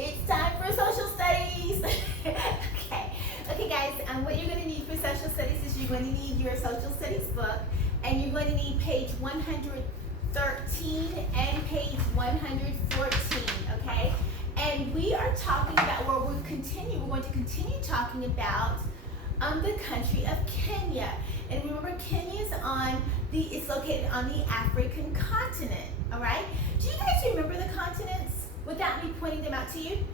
It's time for social studies. Okay, guys. What you're going to need for social studies is you're going to need your social studies book, and you're going to need page 113 and page 114. Okay, and we are talking about where we're going to continue talking about the country of Kenya. And remember, Kenya's it's located on the African continent. All right. Do you guys remember the continents without me pointing them out to you?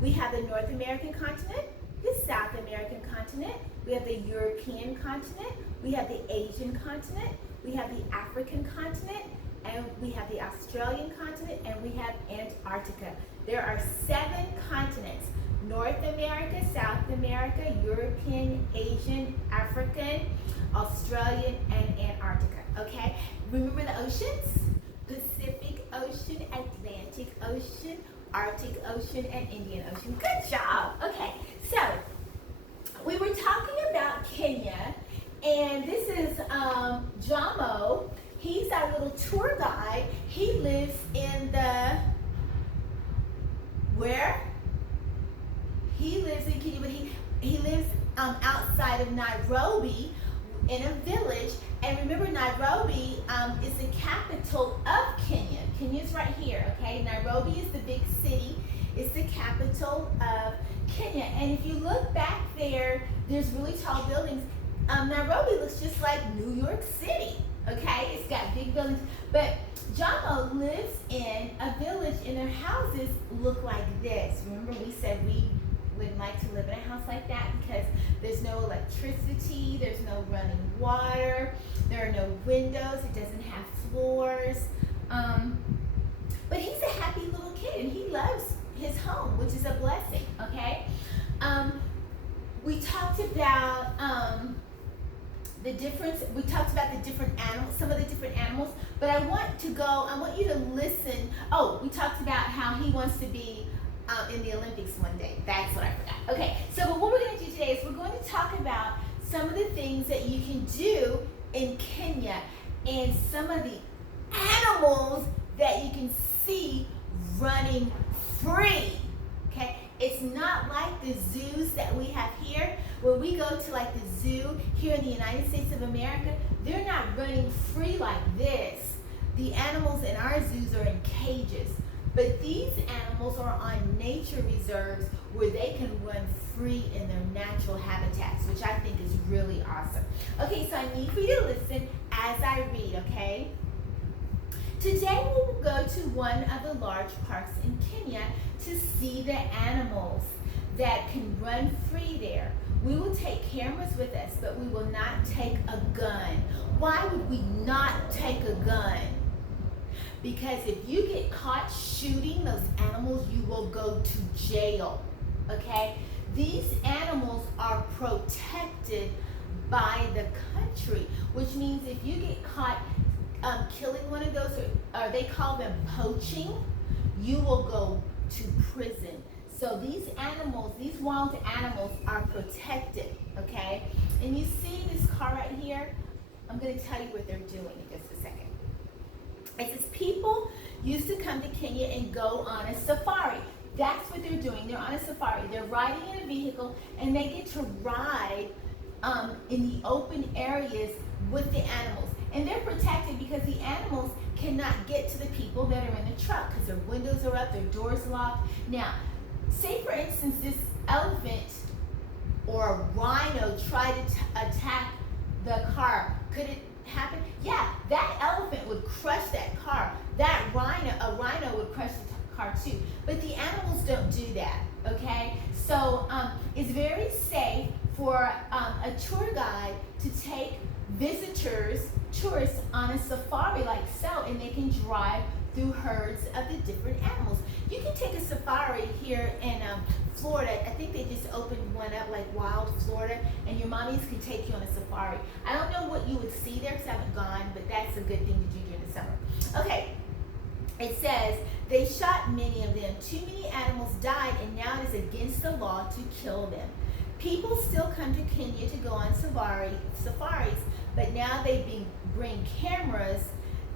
We have the North American continent, the South American continent, we have the European continent, we have the Asian continent, we have the African continent, and we have the Australian continent, and we have Antarctica. There are 7 continents: North America, South America, European, Asian, African, Australian, and Antarctica. Okay? Remember the oceans? Pacific Ocean, Atlantic Ocean, Arctic Ocean, and Indian Ocean. Good job. Okay, so we were talking about Kenya, and this is Jamo. He's our little tour guide. He lives in where? He lives in Kenya, but he lives outside of Nairobi in a village. And remember, Nairobi is the capital of Kenya. Kenya's right here, okay? Nairobi is the big city. It's the capital of Kenya. And if you look back there, there's really tall buildings. Nairobi looks just like New York City, okay? It's got big buildings. But Jamo lives in a village, and their houses look like this. Remember, we said we would like to live in a house like that because there's no electricity, there's no running water, there are no windows, it doesn't have floors. But he's a happy little kid, and he loves his home, which is a blessing, okay? We talked about the different animals, some of the different animals, but I want you to listen. Oh, we talked about how he wants to be in the Olympics one day. That's what I forgot. Okay, so what we're going to do today is we're going to talk about some of the things that you can do in Kenya and some of the animals that you can see running free. Okay, it's not like the zoos that we have here. When we go to like the zoo here in the United States of America, they're not running free like this. The animals in our zoos are in cages. But these animals are on nature reserves where they can run free in their natural habitats, which I think is really awesome. Okay, so I need for you to listen as I read, okay? Today we will go to one of the large parks in Kenya to see the animals that can run free there. We will take cameras with us, but we will not take a gun. Why would we not take a gun? Because if you get caught shooting those animals, you will go to jail, okay? These animals are protected by the country, which means if you get caught killing one of those, or they call them poaching, you will go to prison. So these animals, these wild animals are protected, okay? And you see this car right here? I'm going to tell you what they're doing in just a second. It says people used to come to Kenya and go on a safari. That's what they're doing. They're on a safari. They're riding in a vehicle, and they get to ride in the open areas with the animals. And they're protected because the animals cannot get to the people that are in the truck because their windows are up, their doors locked. Now, say for instance this elephant or a rhino tried to attack the car. Could it happen? Yeah, that elephant would crush that car. A rhino would crush the car too. But the animals don't do that, okay? So it's very safe for a tour guide to take tourists on a safari like so, and they can drive through herds of the different animals. You can take a safari here in Florida. I think they just opened one up, like Wild Florida, and your mommies can take you on a safari. I don't know what you would see there because I haven't gone, but that's a good thing to do during the summer. Okay, it says, they shot many of them. Too many animals died, and now it is against the law to kill them. People still come to Kenya to go on safaris, but now they bring cameras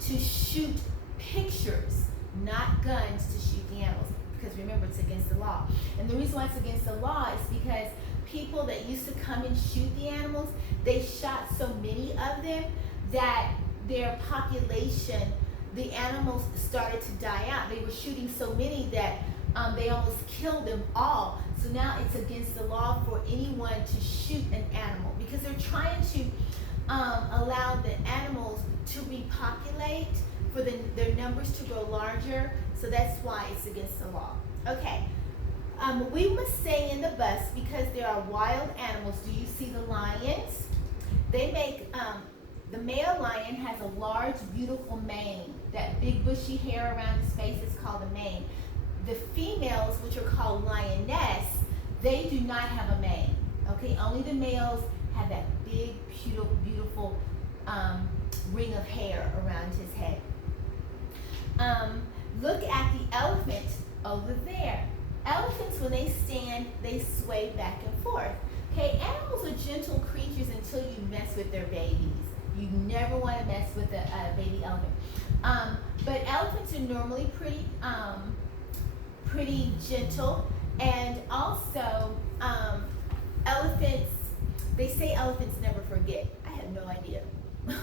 to shoot pictures, not guns to shoot the animals. because remember, it's against the law. And the reason why it's against the law is because people that used to come and shoot the animals, they shot so many of them that their population, the animals started to die out. They were shooting so many that they almost killed them all. So now it's against the law for anyone to shoot an animal, because they're trying to allow the animals to repopulate, for their numbers to grow larger. So that's why it's against the law. Okay. We must stay in the bus because there are wild animals. Do you see the lions? They make, the male lion has a large, beautiful mane. That big bushy hair around his face is called a mane. The females, which are called lioness, they do not have a mane. Okay, only the males have that big, beautiful ring of hair around his head. Look at the elephant over there. Elephants, when they stand, they sway back and forth. Okay, animals are gentle creatures until you mess with their babies. You never want to mess with a baby elephant. But elephants are normally pretty gentle, and also elephants, they say elephants never forget. I have no idea.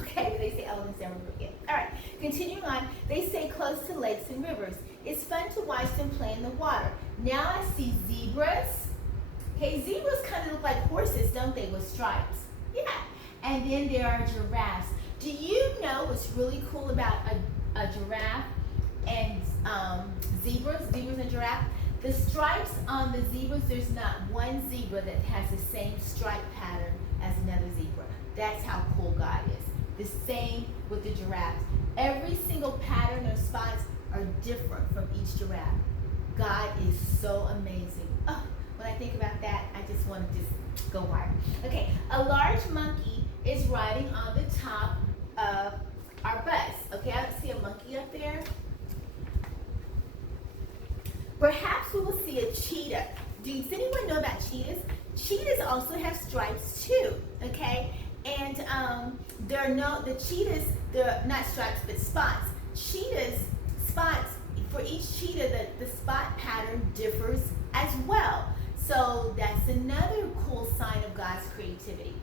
Okay, they say elephants never forget. All right, continuing on, they stay close to lakes and rivers. It's fun to watch them play in the water. Now I see zebras. Okay, zebras kind of look like horses, don't they, with stripes? Yeah. And then there are giraffes. Do you know what's really cool about a giraffe and zebras and giraffe? The stripes on the zebras, there's not one zebra that has the same stripe pattern as another zebra. That's how cool God is. The same with the giraffes. Every single pattern or spots are different from each giraffe. God is so amazing. Oh, when I think about that, I just want to just go wild. Okay, a large monkey is riding on the top of our bus. Okay, I don't see a monkey up there. Perhaps we will see a cheetah. Does anyone know about cheetahs? Cheetahs also have stripes too, okay? And the cheetahs, they're not stripes, but spots. Cheetahs, spots, for each cheetah, the spot pattern differs as well. So that's another cool sign of God's creativity.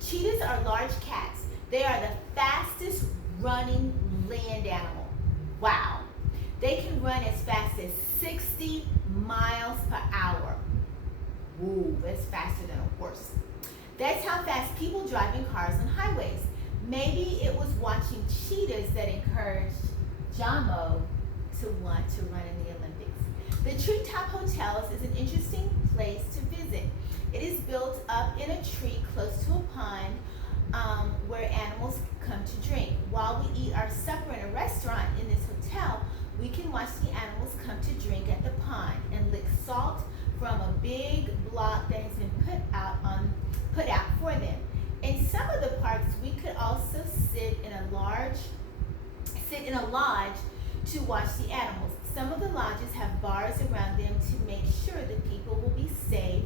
Cheetahs are large cats. They are the fastest running land animal. Wow. They can run as fast as 60 miles per hour. Woo, that's faster than a horse. That's how fast people drive in cars on highways. Maybe it was watching cheetahs that encouraged Jamo to want to run in the Olympics. The Treetop Hotels is an interesting place to visit. It is built up in a tree close to a pond where animals come to drink. While we eat our supper in a restaurant in this hotel, we can watch the animals come to drink at the pond and lick salt from a big block that has been put out for them. In some of the parks, we could also sit in a lodge to watch the animals. Some of the lodges have bars around them to make sure that people will be safe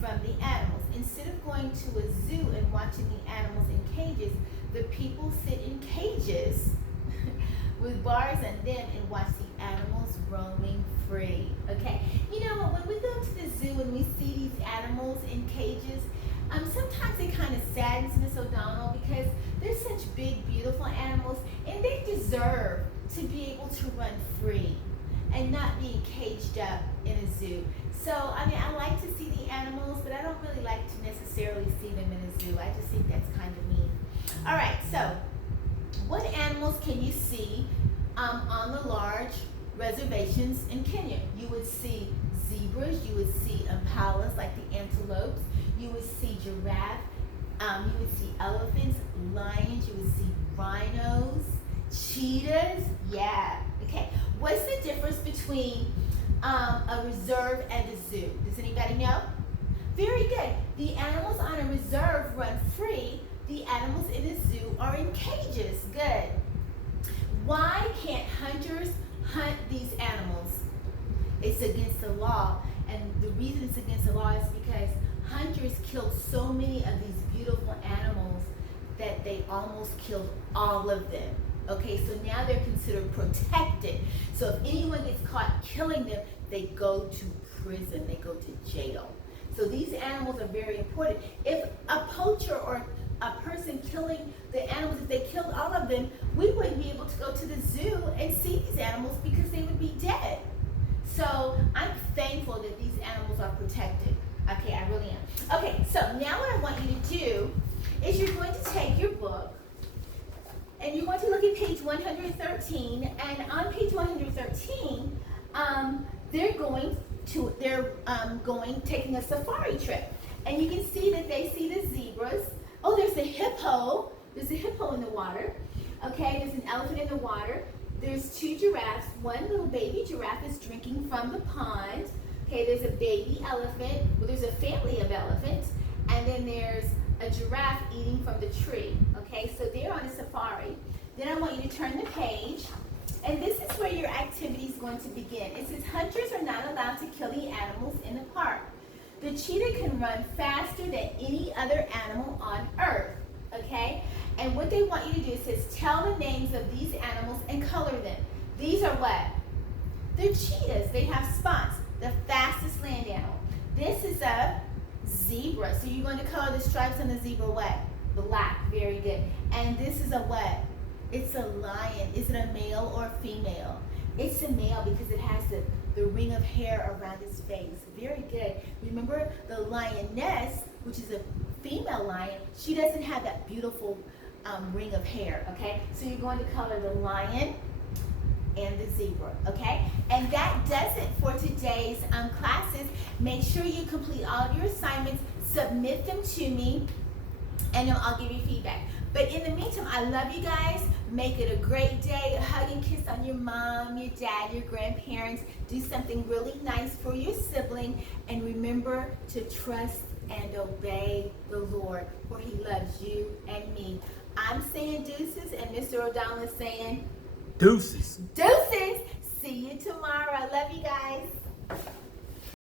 from the animals. Instead of going to a zoo and watching the animals in cages, the people sit in cages with bars on them and watch the animals roaming free. Okay, you know what, when we go to the zoo and we see these animals in cages, sometimes it kind of saddens Miss O'Donnell because they're such big, beautiful animals, and they deserve to be able to run free and not being caged up in a zoo. So, I mean, I like to see the animals, but I don't really like to necessarily see them in a zoo. I just think that's kind of mean. All right, so what animals can you see on the large reservations in Kenya? You would see zebras, you would see impalas like the antelopes, you would see giraffe, you would see elephants, lions, you would see rhinos, cheetahs, yeah. Okay, what's the difference between a reserve and a zoo? Does anybody know? Very good. The animals on a reserve run free. The animals in a zoo are in cages. Good. Why can't hunters hunt these animals? It's against the law, and the reason it's against the law is because hunters killed so many of these beautiful animals that they almost killed all of them. Okay, so now they're considered protected. So if anyone gets caught killing them, they go to prison, they go to jail. So these animals are very important. If a poacher or a person killing the animals, if they killed all of them, we wouldn't be able to go to the zoo and see these animals because they would be dead. So I'm thankful that these animals are protected. Okay, I really am. Okay, so now what I want you to do is you're going to take your book and you're going to look at page 113. And on page 113, taking a safari trip. And you can see that they see the zebras. Oh, there's a hippo. There's a hippo in the water. Okay, there's an elephant in the water. There's two giraffes. One little baby giraffe is drinking from the pond. Okay, there's a baby elephant. Well, there's a family of elephants. And then there's a giraffe eating from the tree. Okay, so they're on a safari. Then I want you to turn the page. And this is where your activity is going to begin. It says, hunters are not allowed to kill the animals in the park. The cheetah can run faster than any other animal on earth. Okay? And what they want you to do is says, tell the names of these animals and color them. These are what? They're cheetahs. They have spots. The fastest land animal. This is a zebra. So you're going to color the stripes on the zebra what? Black. Very good. And this is a what? It's a lion. Is it a male or a female? It's a male because it has the ring of hair around its face. Very good. Remember the lioness, which is a female lion, she doesn't have that beautiful ring of hair, okay? So you're going to color the lion and the zebra, okay? And that does it for today's classes. Make sure you complete all of your assignments, submit them to me, and then I'll give you feedback. But in the meantime, I love you guys. Make it a great day. A hug and kiss on your mom, your dad, your grandparents. Do something really nice for your sibling. And remember to trust and obey the Lord, for he loves you and me. I'm saying deuces, and Mr. O'Donnell is saying deuces. Deuces.